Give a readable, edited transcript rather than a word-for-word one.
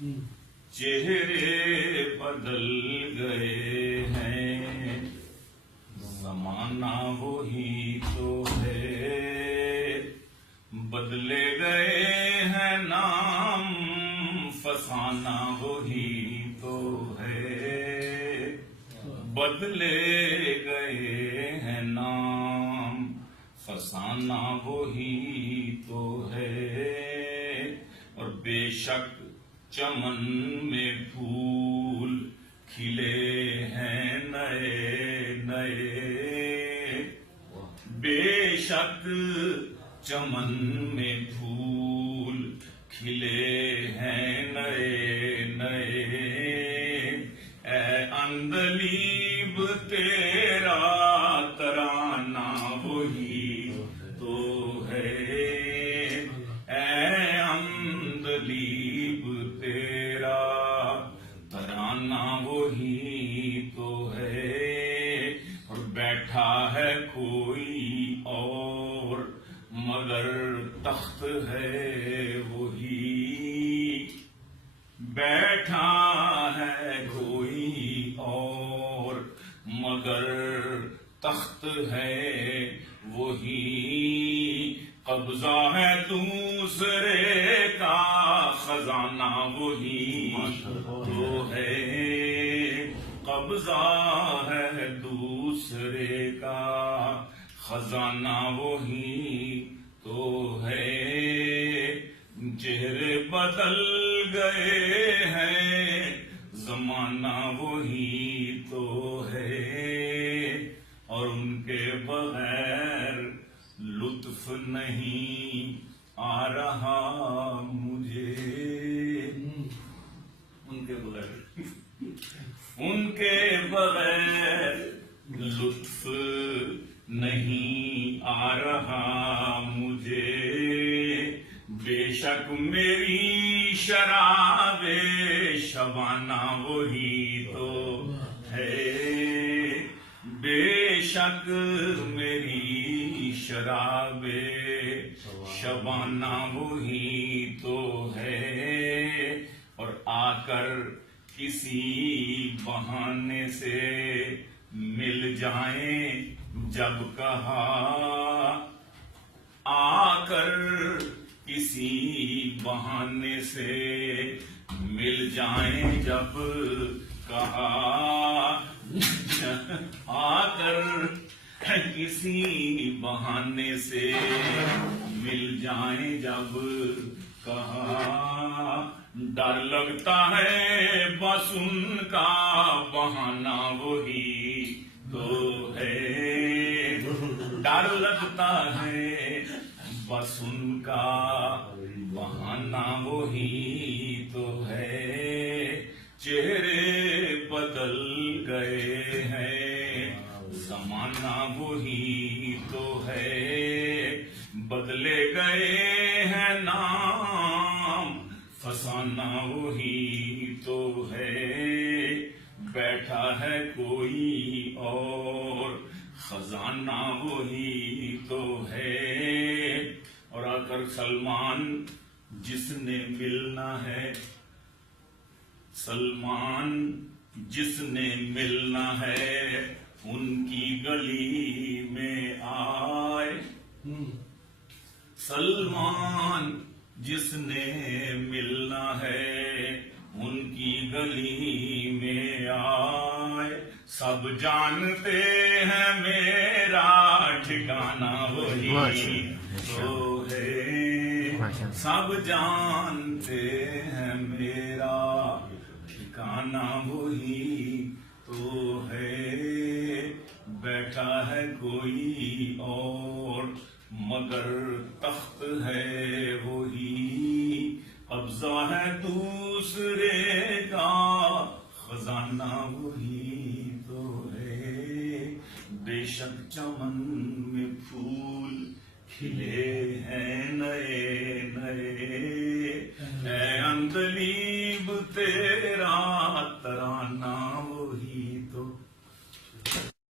چہرے بدل گئے ہیں، زمانہ وہی تو ہے، بدلے گئے ہیں نام، فسانہ وہی تو ہے، بدلے گئے ہیں نام، فسانہ وہی تو ہے، اور بے شک چمن میں پھول کھلے ہیں نئے نئے، بے شک چمن میں پھول کھلے ہیں نئے نئے، اے عندلیب تیرا ترانہ وہی تو ہے، اے عندلیب تیرا ترانہ وہی تو ہے، اور بیٹھا ہے کوئی اور مگر تخت ہے وہی، بیٹھا ہے کوئی اور مگر تخت ہے وہی، قبضہ ہے دوسرے کا خزانہ وہی تو ہے، قبضہ ہے دوسرے کا خزانہ وہی تو ہے، چہرے بدل گئے ہیں، زمانہ وہی تو ہے، اور ان کے بغیر لطف نہیں آ رہا مجھے، ان کے بغیر لطف نہیں آ رہا مجھے، بے شک میری شراب شبانہ وہی تو ہے، بے شک میری شراب شبانہ وہی تو ہے، اور آ کر کسی بہانے سے مل جائیں جب کہا، آ کر کسی بہانے سے مل جائیں جب کہا، آ کر کسی بہانے سے مل جائیں جب کہا، ڈر لگتا ہے بس ان کا بہانہ وہی تو ہے، ڈر لگتا ہے بس ان کا بہانہ وہی تو ہے، چہرے بدل گئے ہیں، زمانہ وہی تو ہے، بدلے گئے ہیں نام، فسانہ وہی تو ہے، بیٹھا ہے کوئی اور خزانہ وہی تو ہے، اور آ کر سلمان جس نے ملنا ہے، سلمان جس نے ملنا ہے ان کی گلی میں آئے، سلمان جس نے ملنا ہے ان کی گلی میں آئے، سب جانتے ہیں میرا ٹھکانہ وہی تو ہے، سب جانتے ہیں میرا ٹھکانہ وہی تو ہے، بیٹھا ہے کوئی اور مگر تخت ہے وہی، قبضہ ہے دوسرے کا خزانہ وہی تو ہے، بے شک چمن میں پھول کھلے ہیں